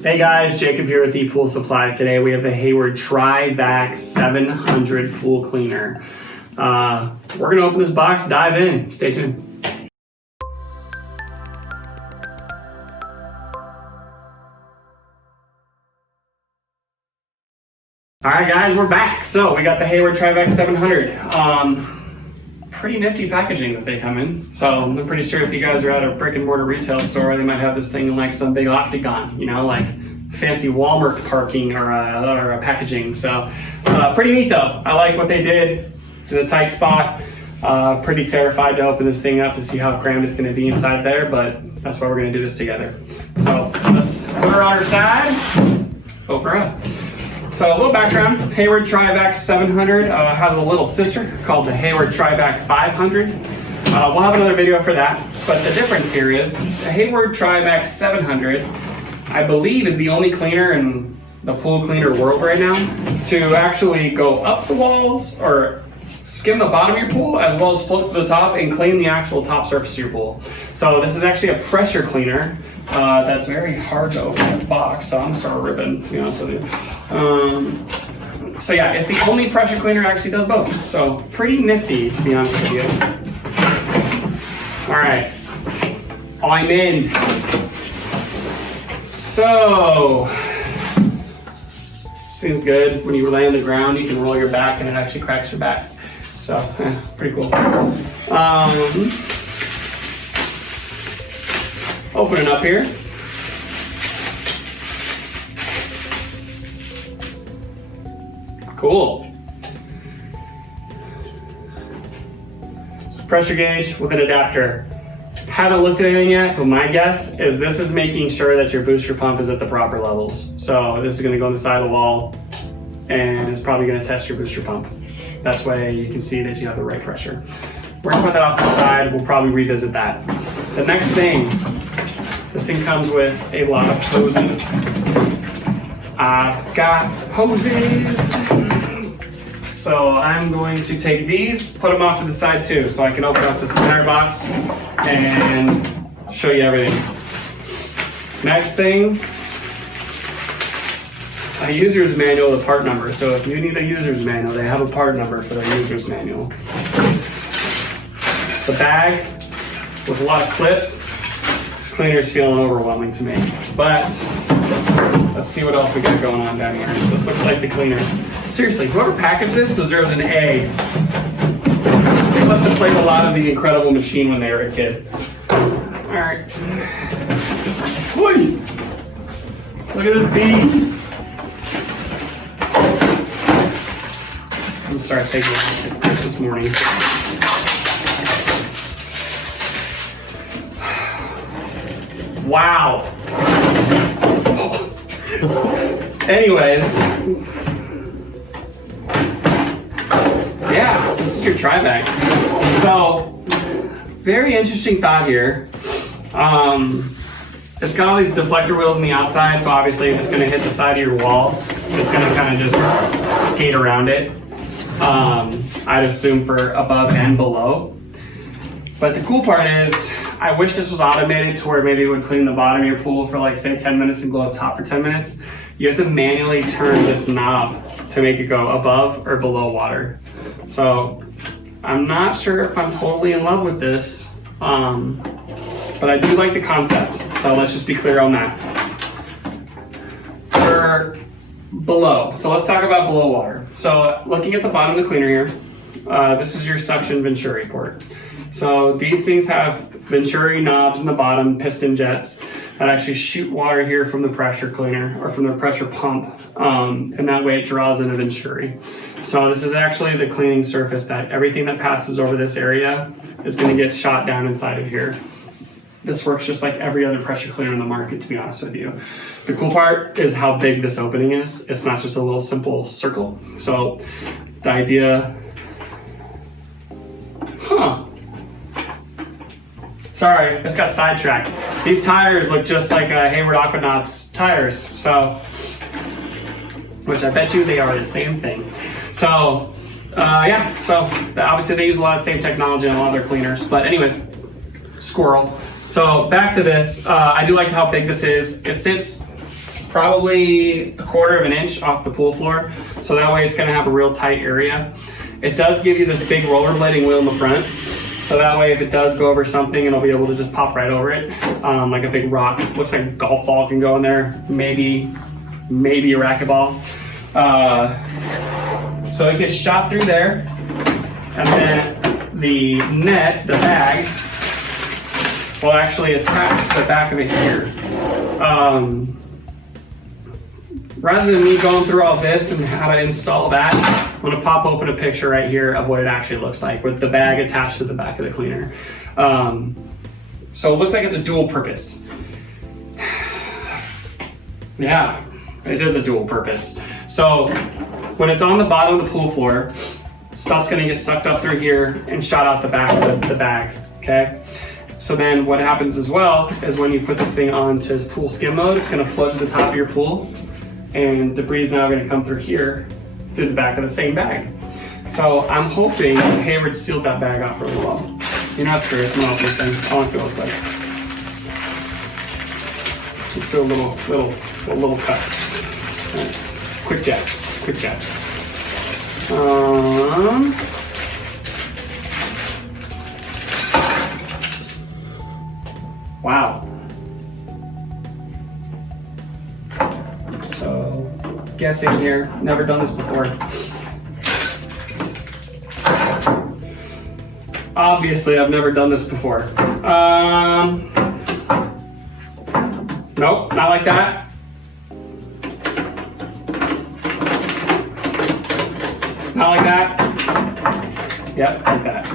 Hey guys, Jacob here with ePoolSupply. Today we have the Hayward Trivac 700 pool cleaner. We're gonna open this box, dive in. Stay tuned. All right guys, we're back. So we got the Hayward Trivac 700. Pretty nifty packaging that they come in. So I'm pretty sure if you guys are at a brick and mortar retail store, they might have this thing in like some big octagon, you know, like fancy Walmart parking or a packaging. So pretty neat though. I like what they did. It's in a tight spot. Pretty terrified to open this thing up to see how crammed it's gonna be inside there, but that's why we're gonna do this together. So let's put her on her side, open her up. So a little background, Hayward Trivac 700 has a little sister called the Hayward Trivac 500. We'll have another video for that, but the difference here is the Hayward Trivac 700, I believe, is the only cleaner in the pool cleaner world right now to actually go up the walls or skim the bottom of your pool as well as float to the top and clean the actual top surface of your pool. So this is actually a pressure cleaner that's very hard to open this box, so I'm gonna start ripping, to be honest with you. So yeah, it's the only pressure cleaner that actually does both. So pretty nifty, to be honest with you. All right, I'm in. So, seems good. When you lay on the ground, you can roll your back and it actually cracks your back. So, pretty cool. Open it up here. Cool. Pressure gauge with an adapter. Haven't looked at anything yet, but my guess is this is making sure that your booster pump is at the proper levels. So this is gonna go on the side of the wall and it's probably gonna test your booster pump. That's why you can see that you have the right pressure. We're gonna put that off to the side. We'll probably revisit that. The next thing, this thing comes with a lot of hoses. I've got hoses. So I'm going to take these, put them off to the side too, so I can open up this entire box and show you everything. Next thing, a user's manual with a part number. So if you need a user's manual, they have a part number for their user's manual. The bag with a lot of clips. This cleaner's feeling overwhelming to me, but let's see what else we got going on down here. This looks like the cleaner. Seriously, whoever packaged this deserves an A. They must have played a lot of The Incredible Machine when they were a kid. All right. Whee! Look at this beast. I'm gonna start taking it this morning. Wow. Anyways, yeah, this is your Trivac. So, very interesting thought here. It's got all these deflector wheels on the outside, so obviously if it's gonna hit the side of your wall, it's gonna kind of just skate around it. I'd assume for above and below. But the cool part is, I wish this was automated to where maybe it would clean the bottom of your pool for like say 10 minutes and go up top for 10 minutes. You have to manually turn this knob to make it go above or below water. So I'm not sure if I'm totally in love with this, but I do like the concept. So let's just be clear on that. For below, so let's talk about below water. So looking at the bottom of the cleaner here, this is your suction Venturi port. So these things have Venturi knobs in the bottom, piston jets that actually shoot water here from the pressure cleaner or from the pressure pump, and that way it draws in a Venturi. So this is actually the cleaning surface that everything that passes over this area is going to get shot down inside of here. This works just like every other pressure cleaner in the market, to be honest with you. The cool part is how big this opening is. It's not just a little simple circle. So the idea, sorry, it's got sidetracked. These tires look just like Hayward Aquanauts tires, so, which I bet you they are the same thing. So, yeah, so obviously they use a lot of the same technology on a lot of their cleaners, but anyways, squirrel. So back to this, I do like how big this is. It sits probably 1/4 of an inch off the pool floor. So that way it's gonna have a real tight area. It does give you this big rollerblading wheel in the front. So that way if it does go over something, it'll be able to just pop right over it. Like a big rock. Looks like a golf ball can go in there. Maybe a racquetball. So it gets shot through there. And then the net, the bag, will actually attach to the back of it here. Rather than me going through all this and how to install that, I'm gonna pop open a picture right here of what it actually looks like with the bag attached to the back of the cleaner. So it looks like it's a dual purpose. Yeah, it is a dual purpose. So when it's on the bottom of the pool floor, stuff's gonna get sucked up through here and shot out the back of the bag, okay? So then what happens as well is when you put this thing onto pool skim mode, it's gonna float to the top of your pool, and debris is now going to come through here through the back of the same bag. So I'm hoping Hayward sealed that bag up really well. You're not scared. I'm gonna open this thing. I want to see what it looks like. Let's do a little cut. Right. Quick jabs. Wow. So, guessing here, never done this before. Obviously, I've never done this before. Nope, not like that. Not like that. Yep, like that.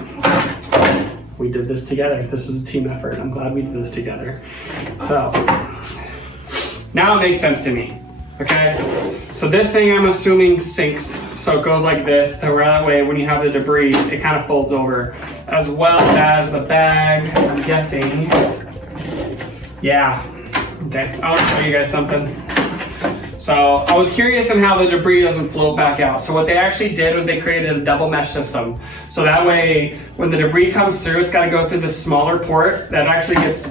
We did this together. This was a team effort. I'm glad we did this together. So, now it makes sense to me. Okay, so this thing I'm assuming sinks, so it goes like this, so that way when you have the debris, it kind of folds over, as well as the bag, I'm guessing. Yeah, okay, I'll show you guys something. So I was curious on how the debris doesn't float back out. So what they actually did was they created a double mesh system. So that way, when the debris comes through, it's got to go through this smaller port that actually gets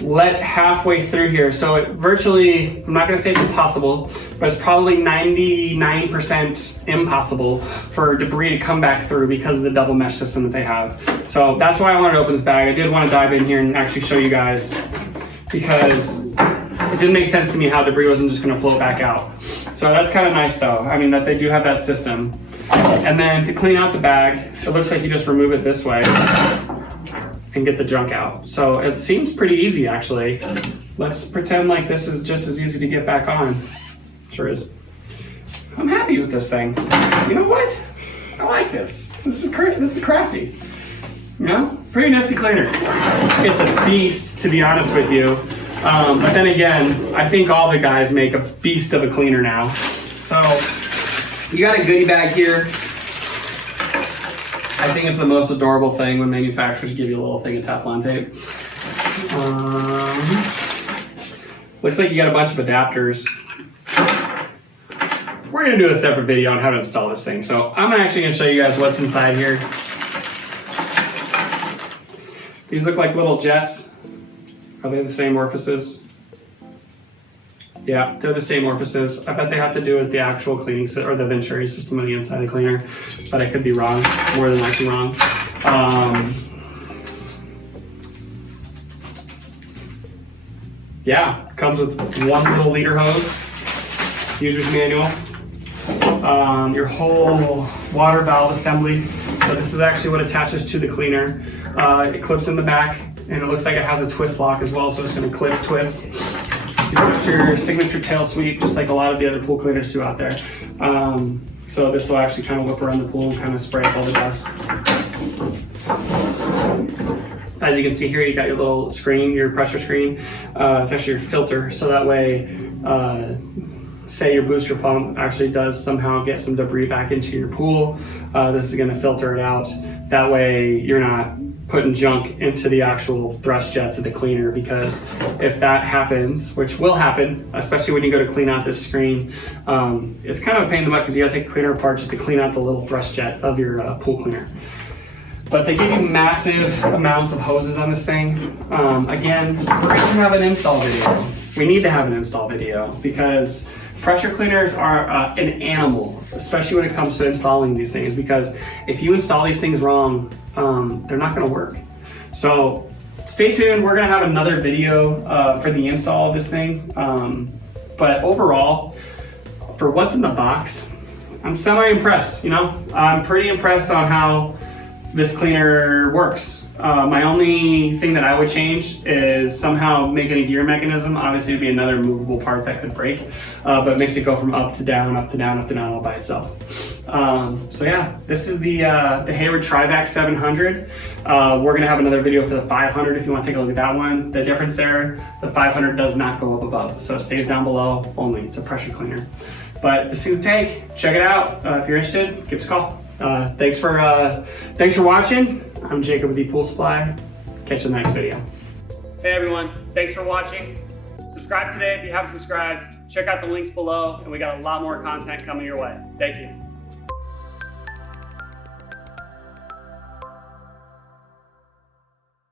let halfway through here. So it virtually, I'm not gonna say it's impossible, but it's probably 99% impossible for debris to come back through because of the double mesh system that they have. So that's why I wanted to open this bag. I did want to dive in here and actually show you guys, because it didn't make sense to me how debris wasn't just gonna float back out. So that's kind of nice though. I mean, that they do have that system. And then to clean out the bag, it looks like you just remove it this way and get the junk out. So it seems pretty easy actually. Let's pretend like this is just as easy to get back on. Sure is. I'm happy with this thing. You know what? I like this. This is crafty. You know, pretty nifty cleaner. It's a beast, to be honest with you. But then again, I think all the guys make a beast of a cleaner now. So you got a goodie bag here. I think it's the most adorable thing when manufacturers give you a little thing of Teflon tape. Looks like you got a bunch of adapters. We're gonna do a separate video on how to install this thing. So I'm actually gonna show you guys what's inside here. These look like little jets. Are they the same orifices? Yeah, they're the same orifices. I bet they have to do with the actual cleaning or the venturi system on the inside of the cleaner, but I could be wrong, more than likely wrong. Yeah, comes with one little leader hose, user's manual, your whole water valve assembly. So this is actually what attaches to the cleaner. It clips in the back, and it looks like it has a twist lock as well, so it's going to clip, twist. You put your signature tail sweep, just like a lot of the other pool cleaners do out there. So this will actually kind of whip around the pool and kind of spray up all the dust. As you can see here, you got your little screen, your pressure screen. It's actually your filter, so that way, say your booster pump actually does somehow get some debris back into your pool, this is going to filter it out. That way you're not putting junk into the actual thrust jets of the cleaner, because if that happens, which will happen, especially when you go to clean out this screen, it's kind of a pain in the butt because you gotta take the cleaner apart just to clean out the little thrust jet of your pool cleaner. But they give you massive amounts of hoses on this thing. Again, we're gonna have an install video. we need to have an install video because pressure cleaners are an animal, especially when it comes to installing these things, because if you install these things wrong, they're not gonna work. So stay tuned, we're gonna have another video for the install of this thing. But overall, for what's in the box, I'm semi-impressed, you know? I'm pretty impressed on how this cleaner works. My only thing that I would change is somehow making a gear mechanism. Obviously it'd be another movable part that could break, but it makes it go from up to down, up to down, up to down all by itself. So yeah, this is the Hayward Trivac 700. We're gonna have another video for the 500 if you wanna take a look at that one. The difference there, the 500 does not go up above, so it stays down below only. It's a pressure cleaner. But this thing's a tank, check it out. If you're interested, give us a call. Thanks for watching. I'm Jacob with ePoolSupply. Catch you in the next video. Hey everyone, thanks for watching. Subscribe today if you haven't subscribed. Check out the links below, and we got a lot more content coming your way. Thank you.